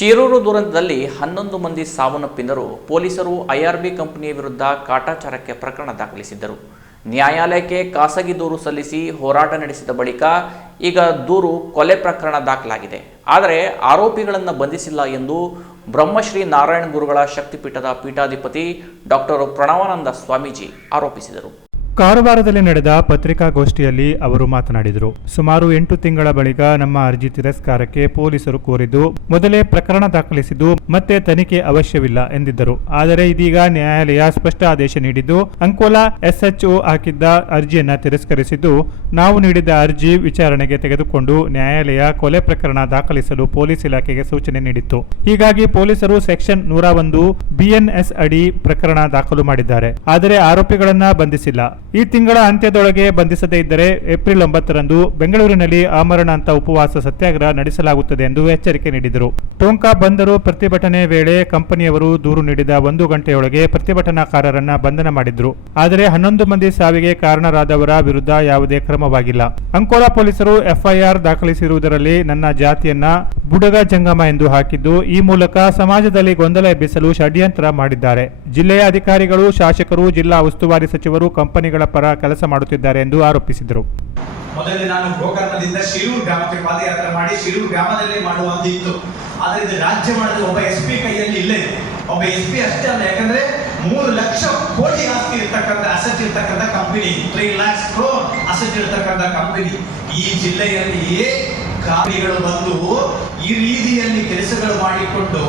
ಶಿರೂರು ದುರಂತದಲ್ಲಿ 11 ಮಂದಿ ಸಾವನ್ನಪ್ಪಿದ್ದರೂ ಪೊಲೀಸರು ಐಆರ್ಬಿ ಕಂಪನಿಯ ವಿರುದ್ಧ ಕಾಟಾಚಾರಕ್ಕೆ ಪ್ರಕರಣ ದಾಖಲಿಸಿದ್ದರು. ನ್ಯಾಯಾಲಯಕ್ಕೆ ಖಾಸಗಿ ದೂರು ಸಲ್ಲಿಸಿ ಹೋರಾಟ ನಡೆಸಿದ ಬಳಿಕ ಈಗ ದೂರು ಕೊಲೆ ಪ್ರಕರಣ ದಾಖಲಾಗಿದೆ. ಆದರೆ ಆರೋಪಿಗಳನ್ನು ಬಂಧಿಸಿಲ್ಲ ಎಂದು ಬ್ರಹ್ಮಶ್ರೀ ನಾರಾಯಣ ಗುರುಗಳ ಶಕ್ತಿಪೀಠದ ಪೀಠಾಧಿಪತಿ ಡಾಕ್ಟರ್ ಪ್ರಣವಾನಂದ ಸ್ವಾಮೀಜಿ ಆರೋಪಿಸಿದರು. ಕಾರವಾರದಲ್ಲಿ ನಡೆದ ಪತ್ರಿಕಾಗೋಷ್ಠಿಯಲ್ಲಿ ಅವರು ಮಾತನಾಡಿದರು. ಸುಮಾರು 8 ತಿಂಗಳ ಬಳಿಕ ನಮ್ಮ ಅರ್ಜಿ ತಿರಸ್ಕಾರಕ್ಕೆ ಪೊಲೀಸರು ಕೋರಿದ್ದು ಮೊದಲೇ ಪ್ರಕರಣ ದಾಖಲಿಸಿದ್ದು ಮತ್ತೆ ತನಿಖೆ ಅವಶ್ಯವಿಲ್ಲ ಎಂದಿದ್ದರು. ಆದರೆ ಇದೀಗ ನ್ಯಾಯಾಲಯ ಸ್ಪಷ್ಟ ಆದೇಶ ನೀಡಿದ್ದು ಅಂಕೋಲಾ ಎಸ್ಎಚ್ಒ ಹಾಕಿದ್ದ ಅರ್ಜಿಯನ್ನ ತಿರಸ್ಕರಿಸಿದ್ದು, ನಾವು ನೀಡಿದ್ದ ಅರ್ಜಿ ವಿಚಾರಣೆಗೆ ತೆಗೆದುಕೊಂಡು ನ್ಯಾಯಾಲಯ ಕೊಲೆ ಪ್ರಕರಣ ದಾಖಲಿಸಲು ಪೊಲೀಸ್ ಇಲಾಖೆಗೆ ಸೂಚನೆ ನೀಡಿತ್ತು. ಹೀಗಾಗಿ ಪೊಲೀಸರು ಸೆಕ್ಷನ್ 101 BNS ಅಡಿ ಪ್ರಕರಣ ದಾಖಲು ಮಾಡಿದ್ದಾರೆ. ಆದರೆ ಆರೋಪಿಗಳನ್ನ ಬಂಧಿಸಿಲ್ಲ. ಈ ತಿಂಗಳ ಅಂತ್ಯದೊಳಗೆ ಬಂಧಿಸದೇ ಇದ್ದರೆ ಏಪ್ರಿಲ್ 9ರಂದು ಬೆಂಗಳೂರಿನಲ್ಲಿ ಆಮರಣಾಂತ ಉಪವಾಸ ಸತ್ಯಾಗ್ರಹ ನಡೆಸಲಾಗುತ್ತದೆ ಎಂದು ಎಚ್ಚರಿಕೆ ನೀಡಿದರು. ಟೋಂಕಾ ಬಂದರು ಪ್ರತಿಭಟನೆ ವೇಳೆ ಕಂಪನಿಯವರು ದೂರು ನೀಡಿದ 1 ಗಂಟೆಯೊಳಗೆ ಪ್ರತಿಭಟನಾಕಾರರನ್ನ ಬಂಧನ ಮಾಡಿದ್ರು. ಆದರೆ 11 ಮಂದಿ ಸಾವಿಗೆ ಕಾರಣರಾದವರ ವಿರುದ್ಧ ಯಾವುದೇ ಕ್ರಮವಾಗಿಲ್ಲ. ಅಂಕೋಲಾ ಪೊಲೀಸರು FIR ದಾಖಲಿಸಿರುವುದರಲ್ಲಿ ನನ್ನ ಜಾತಿಯನ್ನ ಬುಡಗ ಜಂಗಮ ಎಂದು ಹಾಕಿದ್ದು, ಈ ಮೂಲಕ ಸಮಾಜದಲ್ಲಿ ಗೊಂದಲ ಎಬ್ಬಿಸಲು ಷಡ್ಯಂತ್ರ ಮಾಡಿದ್ದಾರೆ. ಜಿಲ್ಲೆಯ ಅಧಿಕಾರಿಗಳು, ಶಾಸಕರು, ಜಿಲ್ಲಾ ಉಸ್ತುವಾರಿ ಸಚಿವರು ಕಂಪನಿಗಳ ಪರ ಕೆಲಸ ಮಾಡುತ್ತಿದ್ದಾರೆ ಎಂದು ಆರೋಪಿಸಿದರು. ಮೊದಲೇ ನಾನು ಗೋಕರ್ಣದಿಂದ ಶಿರೂರು ಗ್ರಾಮಕ್ಕೆ ಪಾದಯಾತ್ರೆ ಮಾಡಿ ಶಿರೂರು ಗ್ರಾಮದಲ್ಲೇ ಮಾಡುವಂತಿತ್ತು. ಆದರೆ ಇದು ರಾಜ್ಯ ಮಾಡಿದ ಒಬ್ಬ SP ಕೈಯಲ್ಲಿ ಇಲ್ಲ. ಒಬ್ಬ SP ಅಷ್ಟೇ ಅಲ್ಲ, ಯಾಕಂದ್ರೆ 3 ಲಕ್ಷ ಕೋಟಿ ಆಸ್ತಿ ಇರ್ತಕ್ಕಂಥ ಅಸೆಟ್ ಇರ್ತಕ್ಕಂಥ ಕಂಪನಿ, 3 lakhs crore ಅಸೆಟ್ ಇರ್ತಕ್ಕಂಥ ಕಂಪನಿ. ಈ ಜಿಲ್ಲೆಯಲ್ಲಿ ಕಾರಿಗಳು ಬಂದು ಈ ರೀತಿಯಲ್ಲಿ ಕೆಲಸಗಳು ಮಾಡಿಕೊಂಡು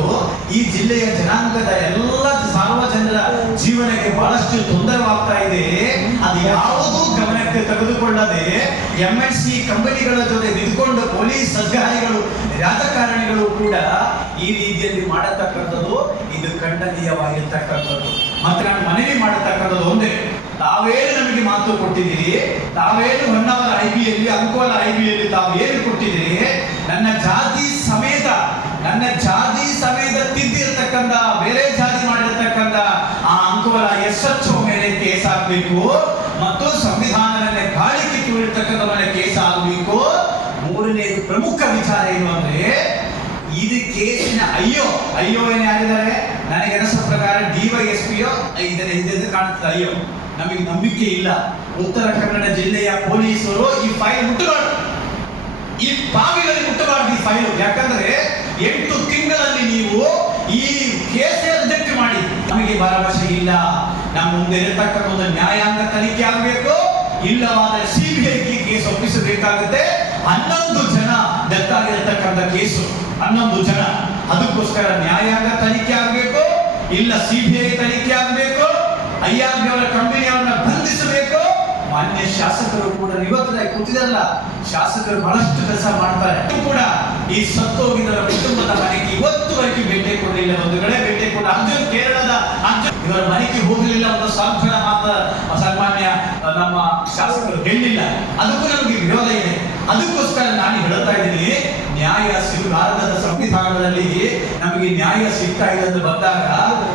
ಈ ಜಿಲ್ಲೆಯ ಜನಾಂಗದ ಎಲ್ಲ ಸಾರ್ವಜನಿಕರ ಜೀವನಕ್ಕೆ ಬಹಳಷ್ಟು ತೊಂದರೆವಾಗ್ತಾ ಇದೆ. ಅದು ಯಾವುದೂ ಗಮನಕ್ಕೆ ತೆಗೆದುಕೊಳ್ಳದೆ MNC ಕಂಪನಿಗಳ ಜೊತೆ ನಿಂತ್ಕೊಂಡು ಪೊಲೀಸ್ ಅಧಿಕಾರಿಗಳು, ರಾಜಕಾರಣಿಗಳು ಕೂಡ ಈ ರೀತಿಯಲ್ಲಿ ಮಾಡತಕ್ಕಂಥದ್ದು ಇದು ಖಂಡನೀಯವಾಗಿರ್ತಕ್ಕಂಥದ್ದು. ಮತ್ತೆ ನಾನು ಮನವಿ ಮಾಡತಕ್ಕಂಥದ್ದು ಒಂದೇ, ತಾವೇನು ನಮಗೆ ಮಾತು ಕೊಟ್ಟಿದ್ದೀರಿ, ತಾವೇನು ಹೊನ್ನಾವರ IBಯಲ್ಲಿ, ಅಂಕೋಲಾ IBಯಲ್ಲಿ ತಾವೇನು ಕೊಟ್ಟಿದ್ದೀರಿ, ನನ್ನ ಜಾತಿ ಸಮೇತ ತಿದ್ದಿರ್ತಕ್ಕಂಥ, ಬೇರೆ ಜಾತಿ ಮಾಡಿರ್ತಕ್ಕಂಥ ಆ ಅಂಕೋಲಾ SHO ಮೇಲೆ ಕೇಸ್ ಹಾಕಬೇಕು ಮತ್ತು ಸಂವಿಧಾನವನ್ನೇ ಗಾಳಿ ಕಿತ್ತುಕೊಂಡಿರ್ತಕ್ಕಂಥ ಮೇಲೆ ಕೇಸ್ ಆಗಬೇಕು. 3ನೇದು ಪ್ರಮುಖ ವಿಚಾರ ಏನು ಅಂದ್ರೆ, ಇದು ಕೇಸಿನ ಅಯ್ಯೋ ಏನು ಯಾರಿದ್ದಾರೆ, ನನಗೆ ಅನಿಸೋ ಪ್ರಕಾರ DYSPಯೋ ಇದರ ಹಿಂದೆ ಕಾಣುತ್ತದೆ. ಅಯ್ಯೋ, ನಮಗೆ ನಂಬಿಕೆ ಇಲ್ಲ. ಉತ್ತರ ಕನ್ನಡ ಜಿಲ್ಲೆಯ ಪೊಲೀಸರು ಈ ಫೈಲ್ ಮುಟ್ಟಬಾರ್ದು, ಈ ಬಾವಿಗಳಲ್ಲಿ ಮುಟ್ಟಬಾರ್ದು ಈ ಫೈಲ್. ಯಾಕಂದ್ರೆ 8 ತಿಂಗಳಲ್ಲಿ ನೀವು ಈ ಕೇಸ್ ರಿಜೆಕ್ಟ್ ಮಾಡಿ ನಮಗೆ ಭರವಸೆ ಇಲ್ಲ. ನಮ್ಮ ಮುಂದೆ ಇರತಕ್ಕಂಥ ಒಂದು ನ್ಯಾಯಾಂಗ ತನಿಖೆ ಆಗಬೇಕು, ಇಲ್ಲವಾದರೆ CBIಗೆ ಕೇಸ್ ಒಪ್ಪಿಸಬೇಕಾಗುತ್ತೆ. 11 ಜನ ಡೆತ್ ಆಗಿರತಕ್ಕಂಥ ಕೇಸು, 11 ಜನ. ಅದಕ್ಕೋಸ್ಕರ ನ್ಯಾಯಾಂಗ ತನಿಖೆ ಆಗಬೇಕು, ಇಲ್ಲ CBI ತನಿಖೆ ಆಗಬೇಕು, IRB ಅವರ ಕಂಪನಿಯವರನ್ನ ಬಂಧಿಸಬೇಕು. ಮಾನ್ಯ ಶಾಸಕರು ಕೂಡ ಇವತ್ತು ಕೂತಿದಾರಲ್ಲ, ಶಾಸಕರು ಬಹಳಷ್ಟು ಕೆಲಸ ಮಾಡ್ತಾರೆ. ಕೂಡ ಈ ಸತ್ತೋಗಿದರ ಕುಟುಂಬದ ಮನೆಗೆ ಇವತ್ತುವರೆಗೆ ಭೇಟಿ ಕೊಡಲಿಲ್ಲ. ಬಂಧುಗಳೇ, ಭೇಟಿ ಕೊಡ ಅರ್ಜುನ್, ಕೇರಳದ ಅರ್ಜುನ್ ಇವರ ಮನೆಗೆ ಹೋಗಲಿಲ್ಲ. ಒಂದು ಸಾಂತ್ವನ ಮಾತ್ರ ಸಾಮಾನ್ಯ ನಮ್ಮ ಶಾಸಕರು ಹೇಳಿಲ್ಲ. ಅದಕ್ಕೂ ನಮಗೆ ವಿರೋಧ ಇದೆ. ಅದಕ್ಕೋಸ್ಕರ ನಾನು ಹೇಳ್ತಾ ಇದ್ದೀನಿ, ನ್ಯಾಯ ಭಾರತದ ಸಂವಿಧಾನದಲ್ಲಿ ನಮಗೆ ನ್ಯಾಯ ಸಿಗ್ತಾ ಇದೆ ಅಂತ ಬಂದಾಗ,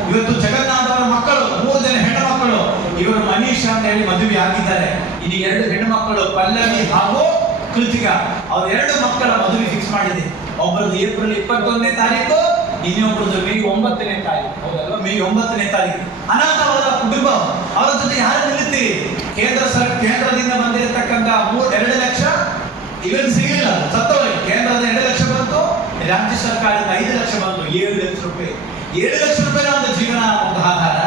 ಇವತ್ತು ಜಗನ್ನಾಥ್ ಅವರ ಮಕ್ಕಳು 3 ಜನ ಹೆಣ್ಣು ಮಕ್ಕಳು, ಇವರು ಮನೀಷಾ ಅಂತ ಹೇಳಿ ಮದುವೆ ಆಗಿದ್ದಾರೆ. ಇನ್ನು 2 ಹೆಣ್ಣು ಮಕ್ಕಳು, ಪಲ್ಲವಿ ಹಾಗೂ ಕೃತಿಕಾ, ಅವ್ರ 2 ಮಕ್ಕಳ ಮದುವೆ ಫಿಕ್ಸ್ ಮಾಡಿದೆ. ಒಬ್ಬರದ್ದು ಏಪ್ರಿಲ್ 21ನೇ ತಾರೀಕು, ಇನ್ನೊಬ್ಬರದ್ದು ಮೇ 9ನೇ ತಾರೀಕು. ಹೌದಲ್ವಾ? ಮೇ 9ನೇ ತಾರೀಕು. ಅನಾಥವಾದ ಕುಟುಂಬ, ಅವರ ಜೊತೆ ಯಾರು ನಿಲ್ಲುತ್ತೀರಿ? ಕೇಂದ್ರದಿಂದ ಬಂದಿರತಕ್ಕಂತ 2 ಲಕ್ಷ ಇವರಿಗೆ ಸಿಗಲಿಲ್ಲ, ಸತ್ತವರಿಗೆ. ಕೇಂದ್ರದ 2 ಲಕ್ಷ ಬಂತು, ರಾಜ್ಯ ಸರ್ಕಾರದಿಂದ 5 ಲಕ್ಷ ಬಂತು. 7 ಲಕ್ಷ ರೂಪಾಯಿ. 7 ಲಕ್ಷ ರೂಪಾಯಿ ಒಂದು ಜೀವನ, ಒಂದು ಆಧಾರ.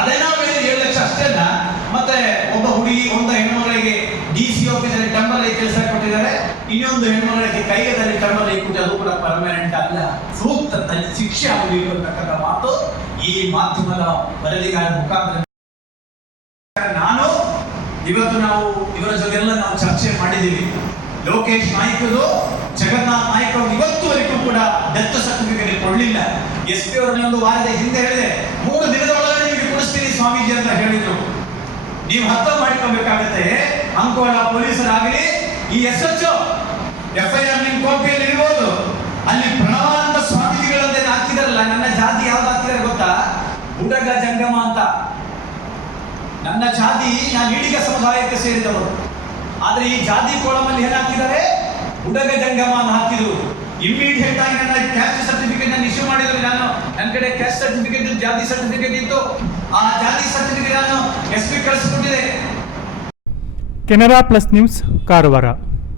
ಅದೇ ನಾವು 7 ಲಕ್ಷ ಅಷ್ಟೇ ಅಲ್ಲ, ಮತ್ತೆ ಒಬ್ಬ ಹುಡುಗಿ, ಒಂದು ಹೆಣ್ಮಗಳಿಗೆ DC ಆಫೀಸಲ್ಲಿ ಟೆಂಪರರಿ ಕೆಲಸ ಕೊಟ್ಟಿದ್ದಾರೆ, ಇನ್ನೊಂದು ಹೆಣ್ಮಗಳಿಗೆ ಕೈಗದಲ್ಲಿ ಟೆಂಪರರಿ ಕೊಟ್ಟು, ಅದು ಕೂಡ ಪರ್ಮನೆಂಟ್ ಅಲ್ಲ, ಸೂಕ್ತ ಶಿಕ್ಷೆ ಆಗಬೇಕು ಅಂತಕ್ಕಂಥ ಮಾತು ಈ ಮಾಧ್ಯಮದ ವರದಿಗಾರ ಮುಖಾಂತರ ನಾನು ಇವತ್ತು ನಾವು ಇವರ ಜೊತೆಲ್ಲ ನಾವು ಚರ್ಚೆ ಮಾಡಿದ್ದೀವಿ. ಲೋಕೇಶ್ ನಾಯ್ಕರು, ಜಗನ್ನಾಥ್ ನಾಯ್ಕ ಅವರು ಇವತ್ತುವರೆಗೂ ಕೂಡ ಡೆತ್ ಸರ್ಟಿಫಿಕೇಟ್ ಕೊಡಲಿಲ್ಲ. SP ಅವರನ್ನ ಒಂದು ವಾರದ ಹಿಂದೆ ಹೇಳಿದೆ, 3 ದಿನದ ಒಳಗೆ ನಿಮಗೆ ಕೊಡಿಸ್ತೀನಿ ಸ್ವಾಮೀಜಿ ಅಂತ ಹೇಳಿದ್ರು. ನೀವು ಅರ್ಥ ಮಾಡಿಕೊಳ್ಬೇಕಾಗತ್ತೆ, ಅಂಕೋಲಾ ಪೊಲೀಸರಾಗಲಿ, ಈ SHO FIR ನಿಮ್ಮ ಕಾಪಿಯಲ್ಲಿ ಇರ್ಬೋದು, ಅಲ್ಲಿ ಪ್ರಣವಾನಂದ ಸ್ವಾಮೀಜಿಗಳಂತೆ ಹಾಕಿದಾರಲ್ಲ, ನನ್ನ ಜಾತಿ ಯಾವ್ದು ಹಾಕಿದಾರೆ ಗೊತ್ತಾ? ಬುಡಗ ಜಂಗಮ ಅಂತ. ನನ್ನ ಜಾತಿ, ನಾನು ಈಡಿಗ ಸಮುದಾಯಕ್ಕೆ ಸೇರಿದವರು. ಆದ್ರೆ ಈ ಜಾತಿ ಕೋಳಮಲ್ಲಿ ಏನ್ ಹಾಕಿದ್ದಾರೆ? ಬುಡಗ ಜಂಗಮ ಅಂತ ಹಾಕಿದ್ರು. ಇಮಿಡಿಯೇಟ್ ಆಗಿ ನನ್ನ ಕ್ಯಾಸ್ಟ್ ಸರ್ಟಿಫಿಕೇಟ್ ನಾನು ಇಶ್ಯೂ ಮಾಡಿದ್ರು. ನಾನು ನನ್ನ ಕಡೆ ಕ್ಯಾಸ್ಟ್ ಸರ್ಟಿಫಿಕೇಟ್ ಜಾತಿ ಸರ್ಟಿಫಿಕೇಟ್ ಇತ್ತು. ಆ ಜಾತಿ ಸರ್ಟಿಫಿಕೇಟ್ ನಾನು SP ಕಳಿಸ್ಕೊಟ್ಟಿದೆ. Canara plus news, Karwar.